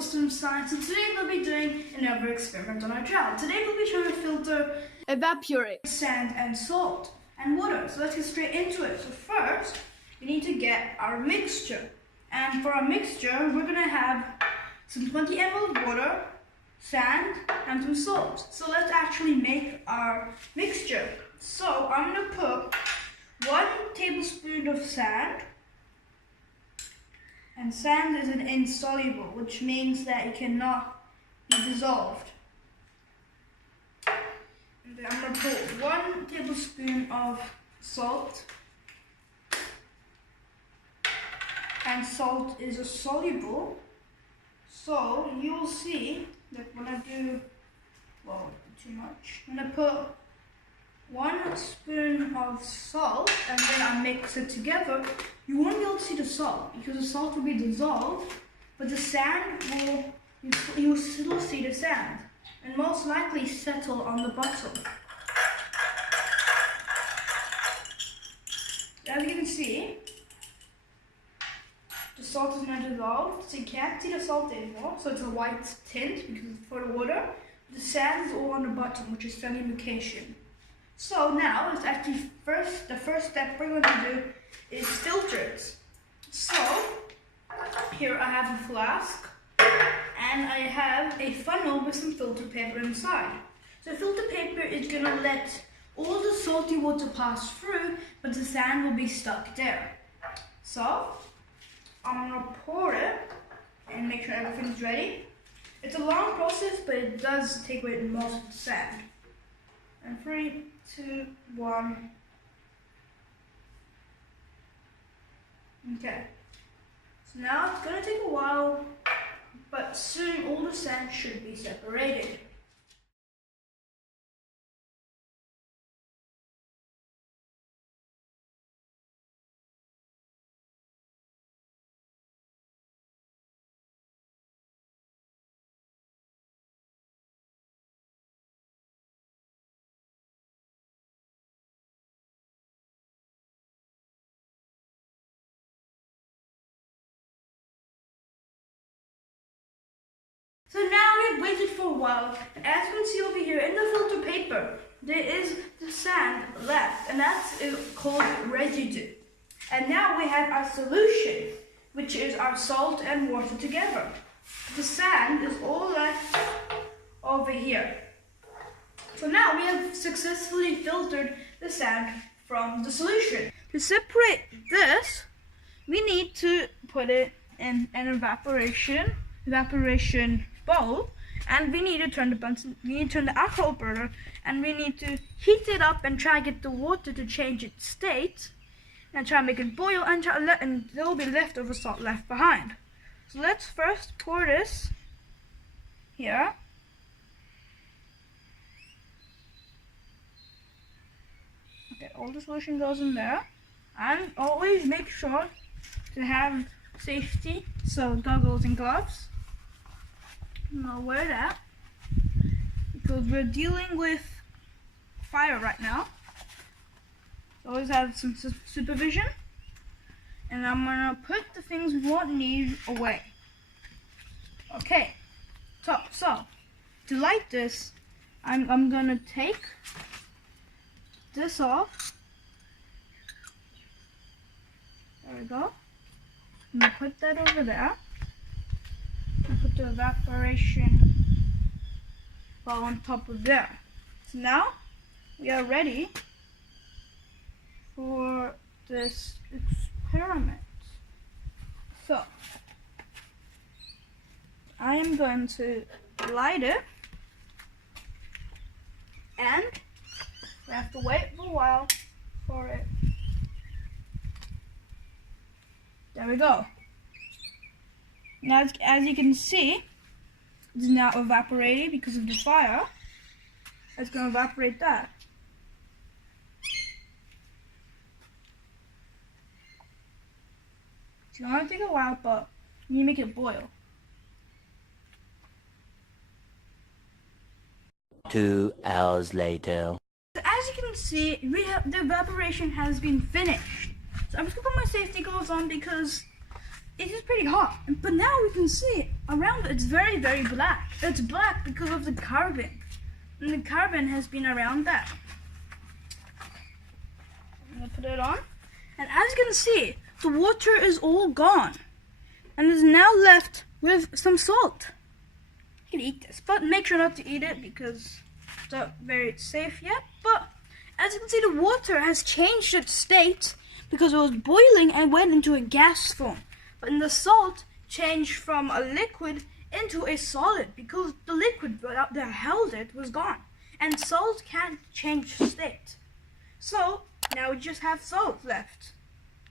awesome science, and today we'll be doing another experiment on our child. Today we'll be trying to filter, evaporate sand and salt and water. So let's get straight into it. So first, we need to get our mixture. And for our mixture, we're going to have some 20 ml of water, sand, and some salt. So let's actually make our mixture. So I'm going to put 1 tablespoon of sand. And sand is an insoluble, which means that it cannot be dissolved. And then I'm going to put 1 tablespoon of salt. And salt is a soluble. So you will see that when I do, well, too much. I'm going to put 1 spoon of salt and then I mix it together. You won't be able to see the salt because the salt will be dissolved, but the sand will, you'll still see the sand and most likely settle on the bottom. As you can see, the salt is now dissolved, so you can't see the salt anymore, so it's a white tint because it's for the water. The sand is all on the bottom, which is sedimentation. So now, it's actually the first step we're going to do is filter it. So, here I have a flask, and I have a funnel with some filter paper inside. So filter paper is going to let all the salty water pass through, but the sand will be stuck there. So, I'm going to pour it and make sure everything's ready. It's a long process, but it does take away most of the sand. And 3, 2, 1. Okay. So now it's going to take a while, but soon all the sand should be separated. So now we've waited for a while, and as you can see over here in the filter paper, there is the sand left, and that's called residue. And now we have our solution, which is our salt and water together. The sand is all left over here. So now we have successfully filtered the sand from the solution. To separate this, we need to put it in an evaporation bowl, and we need to turn the alcohol burner, and we need to heat it up and try to get the water to change its state, and try to make it boil, and there will be leftover salt left behind. So let's first pour this here. Okay, all the solution goes in there, and always make sure to have safety, so goggles and gloves. I'll wear that because we're dealing with fire right now. So always have some supervision, and I'm gonna put the things we won't need away. Okay, so to light this, I'm gonna take this off. There we go. I'm gonna put that over there. Put the evaporation bowl on top of there. So now we are ready for this experiment. So I am going to light it, and we have to wait for a while for it. There we go. Now, as you can see, it's now evaporating because of the fire. It's going to evaporate that. It's going to take a while, but you need to make it boil. 2 hours later. So as you can see, the evaporation has been finished. So I'm just going to put my safety goggles on because it is pretty hot. But now we can see around it's very, very black. It's black because of the carbon. And the carbon has been around that. I'm gonna put it on. And as you can see, the water is all gone. And is now left with some salt. You can eat this, but make sure not to eat it because it's not very safe yet. But as you can see, the water has changed its state because it was boiling and went into a gas form. But the salt changed from a liquid into a solid because the liquid that held it was gone. And salt can't change state. So now we just have salt left.